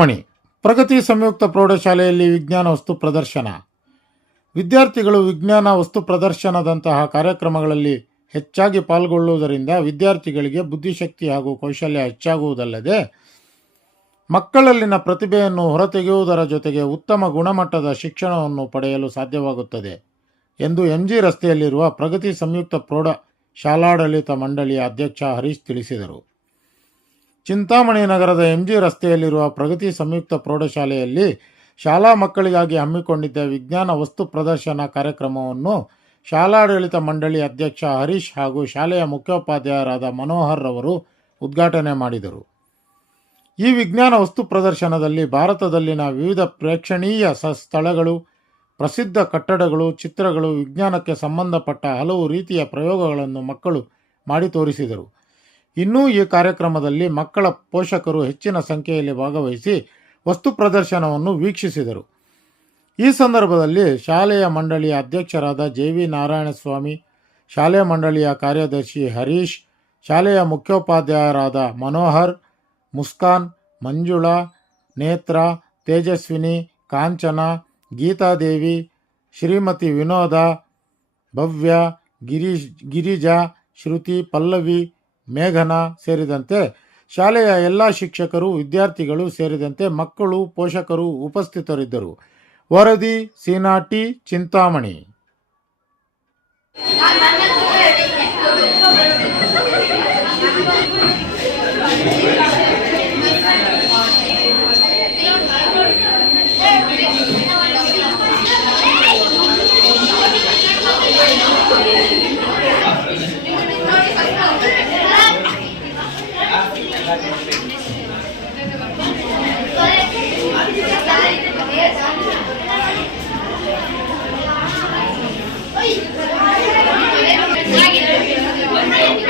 ಮಣಿ ಪ್ರಗತಿ ಸಂಯುಕ್ತ ಪ್ರೌಢಶಾಲೆಯಲ್ಲಿ ವಿಜ್ಞಾನ ವಸ್ತು ಪ್ರದರ್ಶನ. ವಿದ್ಯಾರ್ಥಿಗಳು ವಿಜ್ಞಾನ ವಸ್ತು ಪ್ರದರ್ಶನದಂತಹ ಕಾರ್ಯಕ್ರಮಗಳಲ್ಲಿ ಹೆಚ್ಚಾಗಿ ಪಾಲ್ಗೊಳ್ಳುವುದರಿಂದ ವಿದ್ಯಾರ್ಥಿಗಳಿಗೆ ಬುದ್ಧಿಶಕ್ತಿ ಹಾಗೂ ಕೌಶಲ್ಯ ಹೆಚ್ಚಾಗುವುದಲ್ಲದೆ, ಮಕ್ಕಳಲ್ಲಿನ ಪ್ರತಿಭೆಯನ್ನು ಹೊರತೆಗೆಯುವುದರ ಜೊತೆಗೆ ಉತ್ತಮ ಗುಣಮಟ್ಟದ ಶಿಕ್ಷಣವನ್ನು ಪಡೆಯಲು ಸಾಧ್ಯವಾಗುತ್ತದೆ ಎಂದು ಎಂಜಿ ರಸ್ತೆಯಲ್ಲಿರುವ ಪ್ರಗತಿ ಸಂಯುಕ್ತ ಪ್ರೌಢ ಶಾಲಾಡಳಿತ ಮಂಡಳಿಯ ಅಧ್ಯಕ್ಷ ಹರೀಶ್ ತಿಳಿಸಿದರು. ಚಿಂತಾಮಣಿ ನಗರದ ಎಂಜಿ ರಸ್ತೆಯಲ್ಲಿರುವ ಪ್ರಗತಿ ಸಂಯುಕ್ತ ಪ್ರೌಢಶಾಲೆಯಲ್ಲಿ ಶಾಲಾ ಮಕ್ಕಳಿಗಾಗಿ ಹಮ್ಮಿಕೊಂಡಿದ್ದ ವಿಜ್ಞಾನ ವಸ್ತು ಪ್ರದರ್ಶನ ಕಾರ್ಯಕ್ರಮವನ್ನು ಶಾಲಾಡಳಿತ ಮಂಡಳಿ ಅಧ್ಯಕ್ಷ ಹರೀಶ್ ಹಾಗೂ ಶಾಲೆಯ ಮುಖ್ಯೋಪಾಧ್ಯಾಯರಾದ ಮನೋಹರ್ ರವರು ಉದ್ಘಾಟನೆ ಮಾಡಿದರು. ಈ ವಿಜ್ಞಾನ ವಸ್ತು ಪ್ರದರ್ಶನದಲ್ಲಿ ಭಾರತದಲ್ಲಿನ ವಿವಿಧ ಪ್ರೇಕ್ಷಣೀಯ ಸ್ಥಳಗಳು, ಪ್ರಸಿದ್ಧ ಕಟ್ಟಡಗಳು, ಚಿತ್ರಗಳು, ವಿಜ್ಞಾನಕ್ಕೆ ಸಂಬಂಧಪಟ್ಟ ಹಲವು ರೀತಿಯ ಪ್ರಯೋಗಗಳನ್ನು ಮಕ್ಕಳು ಮಾಡಿ ತೋರಿಸಿದರು. ಇನ್ನೂ ಈ ಕಾರ್ಯಕ್ರಮದಲ್ಲಿ ಮಕ್ಕಳ ಪೋಷಕರು ಹೆಚ್ಚಿನ ಸಂಖ್ಯೆಯಲ್ಲಿ ಭಾಗವಹಿಸಿ ವಸ್ತು ಪ್ರದರ್ಶನವನ್ನು ವೀಕ್ಷಿಸಿದರು. ಈ ಸಂದರ್ಭದಲ್ಲಿ ಶಾಲೆಯ ಮಂಡಳಿಯ ಅಧ್ಯಕ್ಷರಾದ ಜೆ ವಿ ನಾರಾಯಣಸ್ವಾಮಿ, ಶಾಲೆಯ ಮಂಡಳಿಯ ಕಾರ್ಯದರ್ಶಿ ಹರೀಶ್, ಶಾಲೆಯ ಮುಖ್ಯೋಪಾಧ್ಯಾಯರಾದ ಮನೋಹರ್, ಮುಸ್ಕಾನ್, ಮಂಜುಳಾ, ನೇತ್ರ, ತೇಜಸ್ವಿನಿ, ಕಾಂಚನ, ಗೀತಾದೇವಿ, ಶ್ರೀಮತಿ ವಿನೋದ, ಭವ್ಯ, ಗಿರೀಶ್, ಗಿರಿಜಾ, ಶ್ರುತಿ ಪಲ್ಲವಿ ಮೇಘನಾ ಸೇರಿದಂತೆ ಶಾಲೆಯ ಎಲ್ಲ ಶಿಕ್ಷಕರು ವಿದ್ಯಾರ್ಥಿಗಳು ಸೇರಿದಂತೆ ಮಕ್ಕಳು ಪೋಷಕರು ಉಪಸ್ಥಿತರಿದ್ದರು. ವರದಿ ಸೀನಾಟಿ Chintamani. Thank you.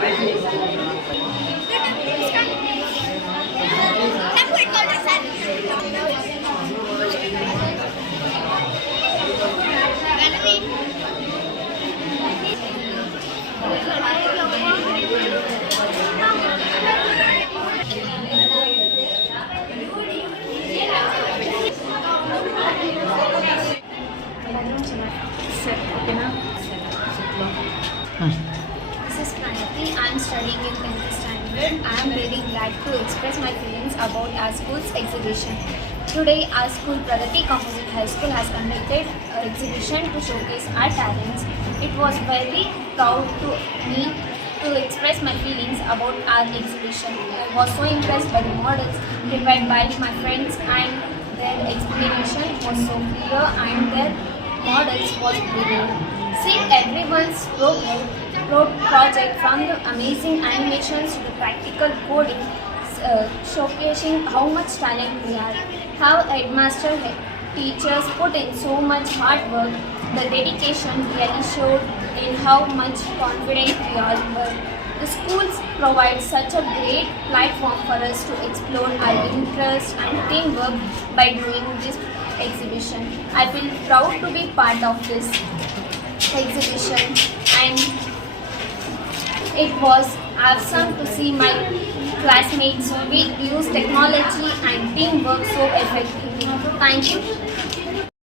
I think. Is Pranati. I am studying in 10th standard. I am very glad to express my feelings about our school's exhibition. Today, our school Pragati Composite High School has conducted an exhibition to showcase our talents. It was very proud to me to express my feelings about our exhibition. I was so impressed by the models prepared by my friends and their explanation was so clear and their models was brilliant. See everyone's program, pro- project from the amazing animations to the practical coding, uh, showcasing how much talent we have. How headmaster he- teachers put in so much hard work. The dedication really showed in how much confident we all were. The schools provide such a great platform for us to explore our interests and teamwork by doing this exhibition. I feel proud to be part of this exhibition it was awesome to see my classmates use technology and teamwork so effectively. Thank you.